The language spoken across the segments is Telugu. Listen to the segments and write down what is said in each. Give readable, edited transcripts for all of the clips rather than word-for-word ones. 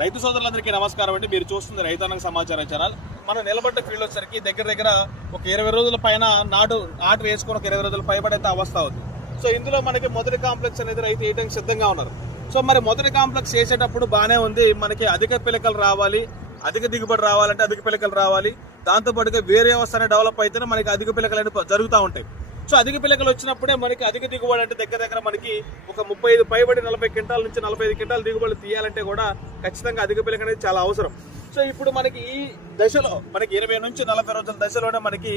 రైతు సోదరులందరికీ నమస్కారం అండి. మీరు చూస్తుంది రైతాంగ సమాచారం ఛానల్. మనం నిలబడ్డ ఫీల్డ్ వచ్చేసరికి దగ్గర ఒక 20 రోజుల పైన నాటు వేసుకుని ఒక 20 రోజుల పైబడైతే అవస్థ అవుతుంది. సో ఇందులో మనకి మొదటి కాంప్లెక్స్ అనేది రైతు వేయడానికి సిద్ధంగా ఉన్నారు. సో మరి మొదటి కాంప్లెక్స్ చేసేటప్పుడు బాగానే ఉంది, మనకి అధిక పిలకలు రావాలి, అధిక దిగుబడి రావాలంటే అధిక పిలకలు రావాలి, దాంతోపాటుగా వేరే వ్యవస్థ డెవలప్ అయితేనే మనకి అధిక పిలకలు అనేవి జరుగుతూ ఉంటాయి. సో అధిక పిలకలు వచ్చినప్పుడే మనకి అధిక దిగుబడి అంటే దగ్గర మనకి ఒక 35 పైబడి 40 క్వింటాల నుంచి 45 క్వింటాల దిగుబడి తీయాలంటే కూడా ఖచ్చితంగా అధిక పిలక అనేది చాలా అవసరం. సో ఇప్పుడు మనకి ఈ దశలో మనకి 20 నుంచి 40 రోజుల దశలోనే మనకి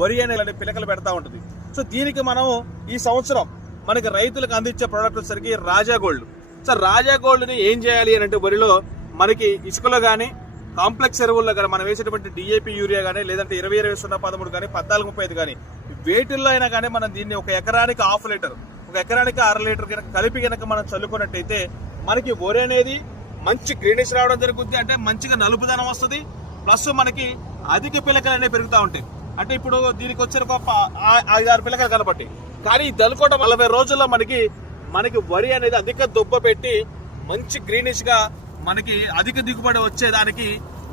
వరి అనే పిలకలు పెడతా ఉంటుంది. సో దీనికి మనం ఈ సంవత్సరం మనకి రైతులకు అందించే ప్రోడక్ట్ వచ్చేసరికి రాజా గోల్డ్. సో రాజా గోల్డ్ని ఏం చేయాలి అని అంటే వరిలో మనకి ఇసుకలో కానీ కాంప్లెక్స్ ఎరువుల్లో కానీ మనం వేసేటువంటి డిఏపి యూరియా కానీ లేదంటే 20-20-13 కానీ 14-35 కానీ వేటిల్లో అయినా కానీ మనం దీన్ని ఒక ఎకరానికి 1/2 లీటర్, ఒక ఎకరానికి 1/2 లీటర్ కనుక కలిపి కనుక మనం చల్లుకున్నట్టయితే మనకి వరి అనేది మంచి గ్రీనిష్ రావడం జరుగుతుంది. అంటే మంచిగా నలుపుదనం వస్తుంది, ప్లస్ మనకి అధిక పిలకలు అనేవి పెరుగుతూ ఉంటాయి. అంటే ఇప్పుడు దీనికి వచ్చే ఒక 5-6 పిలకలు కనపట్టి, కానీ దలుకోవడం 40 రోజుల్లో మనకి వరి అనేది అధిక దుబ్బ పెట్టి మంచి గ్రీనిష్ గా మనకి అధిక దిగుబడి వచ్చేదానికి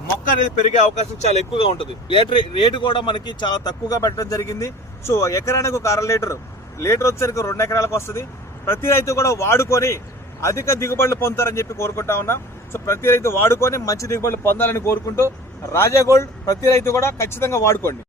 మొక్క అనేది పెరిగే అవకాశం చాలా ఎక్కువగా ఉంటుంది. రేటు కూడా మనకి చాలా తక్కువగా పెట్టడం జరిగింది. సో ఎకరానికి ఒక 1/2 లీటర్ వచ్చేసరికి 2 ఎకరాలకు వస్తుంది. ప్రతి రైతు కూడా వాడుకొని అధిక దిగుబడులు పొందుతారని చెప్పి కోరుకుంటా ఉన్నాం. సో ప్రతి రైతు వాడుకొని మంచి దిగుబడులు పొందాలని కోరుకుంటూ రాజా గోల్డ్ ప్రతి రైతు కూడా ఖచ్చితంగా వాడుకోండి.